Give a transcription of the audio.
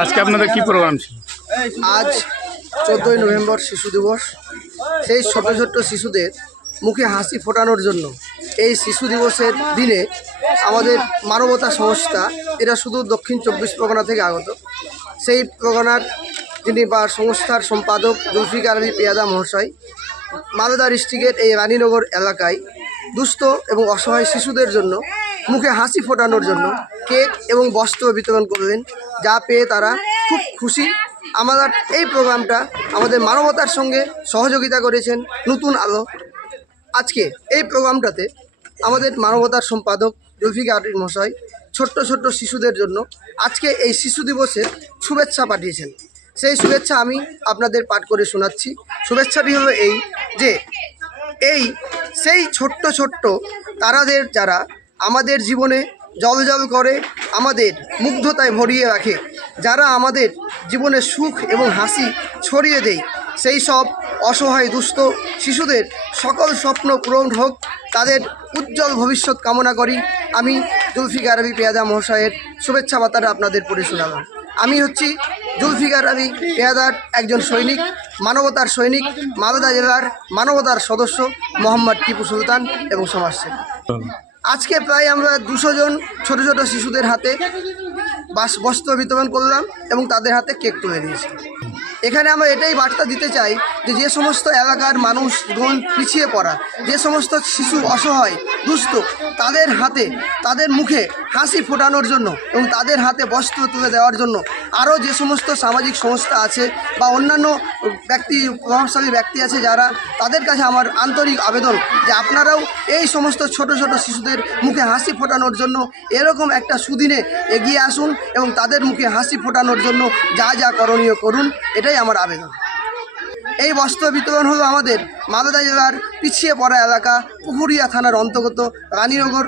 আজকে আপনাদের কি প্রোগ্রাম ছিল? আজ চোদ্দোই নভেম্বর শিশু দিবস। সেই ছোট ছোট্ট শিশুদের মুখে হাসি ফোটানোর জন্য এই শিশু দিবসের দিনে আমাদের মানবতা সংস্থা, এরা শুধু দক্ষিণ চব্বিশ পরগনা থেকে আগত। সেই পরগনার যিনি বা সংস্থার সম্পাদক জুলফিকার আলী পেয়াদা মহাশয়, মালদা ডিস্ট্রিক্টের এই রানীনগর এলাকায় দুস্থ এবং অসহায় শিশুদের জন্য মুখে হাসি ফোটানোর জন্য কেক এবং বস্ত্র বিতরণ করলেন যা পেয়ে তারা খুব খুশি। আমাদের এই প্রোগ্রামটা আমাদের মানবতার সঙ্গে সহযোগিতা করেছেন নতুন আলো। আজকে এই প্রোগ্রামটাতে আমাদের মানবতার সম্পাদক জুলফিকার আলী মশাই ছোট্ট ছোট্ট শিশুদের জন্য আজকে এই শিশু দিবসের শুভেচ্ছা পাঠিয়েছেন। সেই শুভেচ্ছা আমি আপনাদের পাঠ করে শোনাচ্ছি। শুভেচ্ছাটি হলো এই যে এই সেই ছোট্ট ছোট্ট তারাদের যারা আমাদের জীবনে জল জল করে, আমাদের মুগ্ধতায় ভরিয়ে রাখে, যারা আমাদের জীবনে সুখ এবং হাসি ছড়িয়ে দেয়, সেই সব অসহায় দুস্থ শিশুদের সকল স্বপ্ন পূরণ হোক, তাদের উজ্জ্বল ভবিষ্যৎ কামনা করি। আমি জুলফিকার আলী পেয়াদা মহাশয়ের শুভেচ্ছা বার্তাটা আপনাদের পড়ে শোনালাম। আমি হচ্ছি জুলফিকার আলী পেয়াদার একজন সৈনিক, মানবতার সৈনিক মালদা জেলার মানবতার সদস্য মোহাম্মদ টিপু সুলতান এবং সমাজসেবী। আজকে প্রায় আমরা দুশো জন ছোট ছোট শিশুদের হাতে বাস বস্ত্র বিতরণ করলাম এবং তাদের হাতে কেক তুলে দিয়েছি। এখানে আমরা এটাই বার্তা দিতে চাই যে যে সমস্ত এলাকার মানুষ মানুষগণ পিছিয়ে পড়া, যে সমস্ত শিশু অসহায়, দুস্থ, তাদের হাতে, তাদের মুখে হাসি ফোটানোর জন্য এবং তাদের হাতে বস্ত্র তুলে দেওয়ার জন্য আরও যে সমস্ত সামাজিক সংস্থা আছে বা অন্যান্য ব্যক্তি, প্রভাবশালী ব্যক্তি আছে যারা তাদের কাছে আমার আন্তরিক আবেদন যে আপনারাও এই সমস্ত ছোট ছোট শিশুদের মুখে হাসি ফোটানোর জন্য এরকম একটা সুদিনে এগিয়ে আসুন। এবং তাদের মুখে হাসি ফোটানোর জন্য যা যা করণীয় করুন, এটাই আমার আবেদন। এই বস্ত্র বিতরণ হলো আমাদের মালদা জেলার পিছিয়ে পড়া এলাকা পুকুরিয়া থানার অন্তর্গত রানীনগর